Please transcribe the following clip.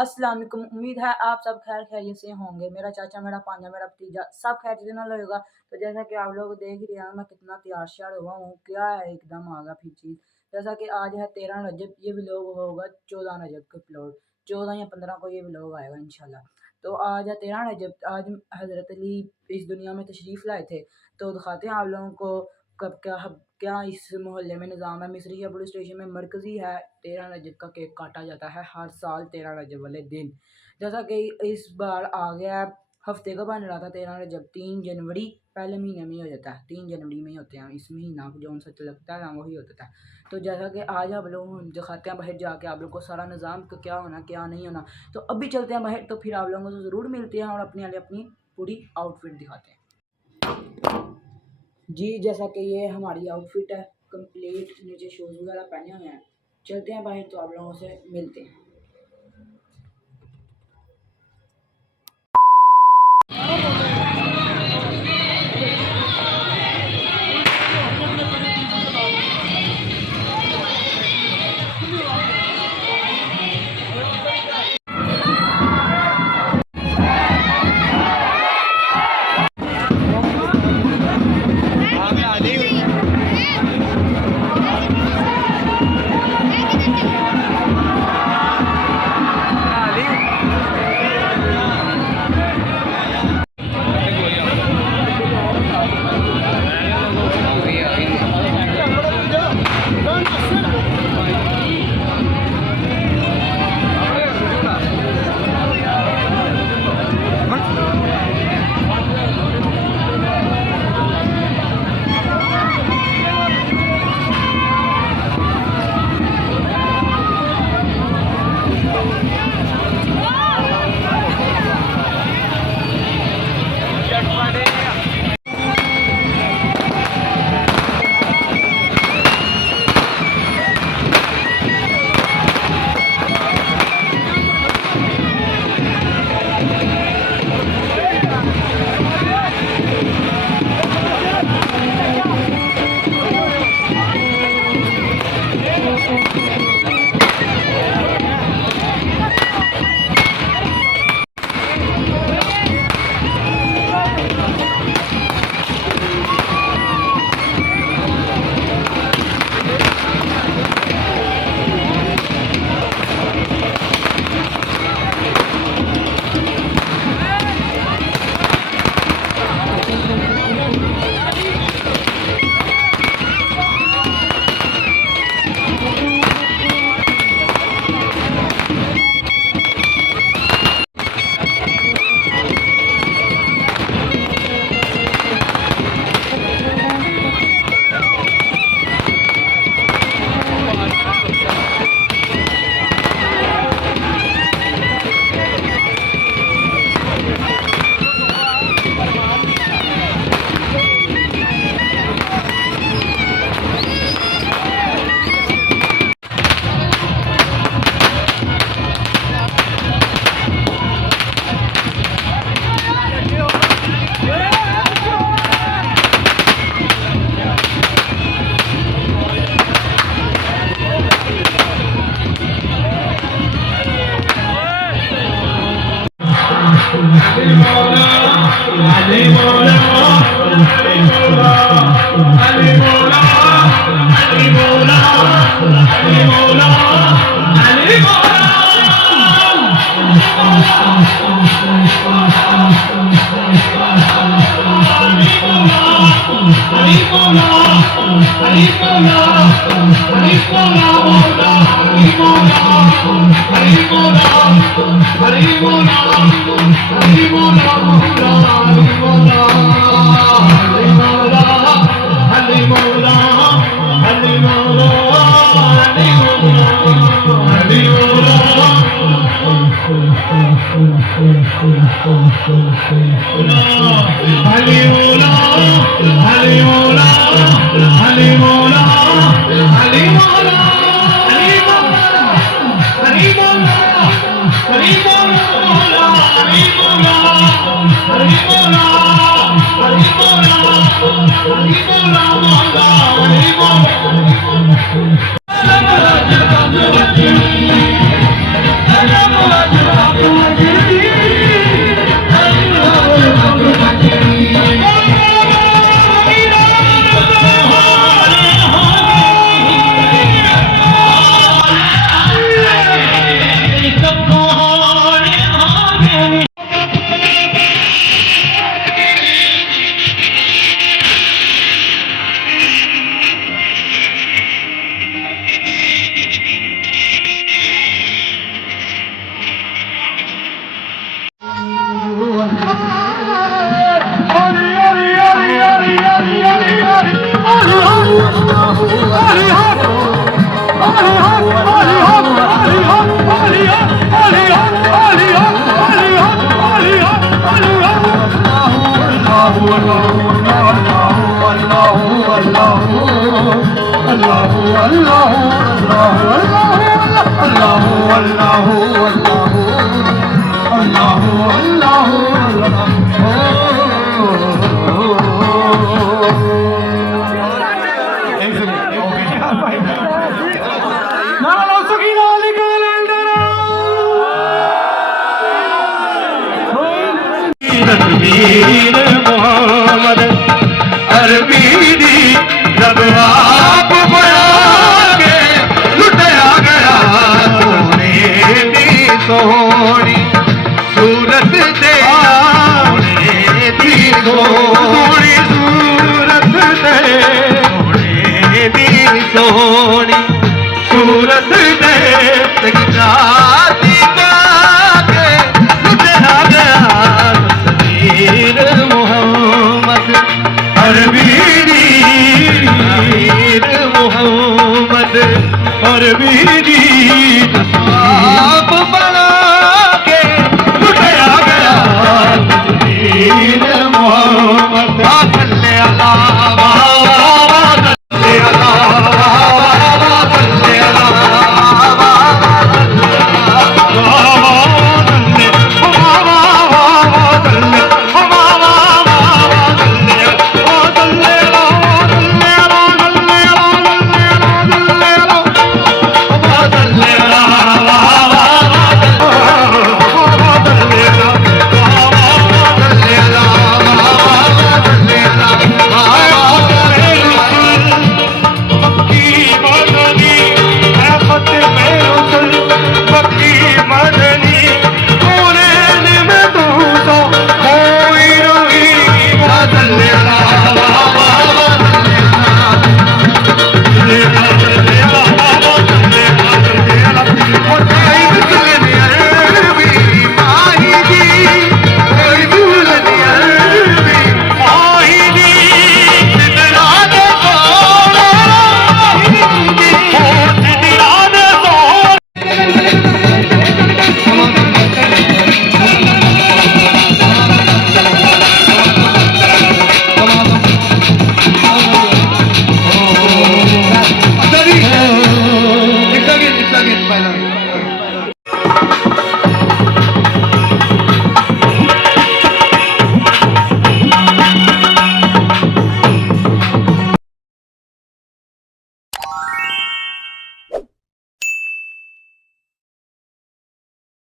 अस्सलाम वालेकुम। उम्मीद है आप सब खैर खैरियत से होंगे। मेरा चाचा, मेरा भांजा, मेरा भतीजा सब खैरियत नाल होगा। तो जैसा कि आप लोग देख ही रहे हैं मैं कितना तैयार श्यार हुआ हूँ, क्या है एकदम आ गया फिर चीज़। जैसा कि आज है 13 रजब, ये व्लॉग होगा 14 रजब का अपलोड, 14 या 15 को ये व्लॉग आएगा इंशाल्लाह। तो आज है 13 रजब, आज हज़रत अली इस दुनिया में तशरीफ़ लाए थे। तो दिखाते हैं आप लोगों को कब क्या इस मोहल्ले में निज़ाम है। मिस्री या पुलिस स्टेशन में मरकज़ी है, 13 रजब का केक काटा जाता है हर साल 13 रजब वाले दिन। जैसा कि इस बार आ गया हफ्ते का बन रहा था 13 रजब, 3 जनवरी पहले महीने में ही हो जाता है, 3 जनवरी में ही होते हैं इस महीना जो उनसे लगता है ना वही होता है। तो जैसा कि आज आप लोग दिखाते हैं बाहर जाके आप लोग को सारा निज़ाम का क्या होना क्या नहीं होना। तो अभी चलते हैं बाहर, तो फिर आप लोगों को ज़रूर मिलते हैं और अपने अपनी पूरी आउटफिट दिखाते हैं जी। जैसा कि ये हमारी आउटफिट है कंप्लीट, नीचे शूज़ वगैरह पहने हुए हैं। चलते हैं बाहर, तो आप लोगों से मिलते हैं। Hallelujah. तस्वीर मोहम्मद अरबी दी जब आप बना के लुटाया गया सोने दी सोनी सूरत दे सोने दी सोनी सूरत दे सोने दी सोनी सूरत दे मोहम्मद अरबी मोहम्मद अरबी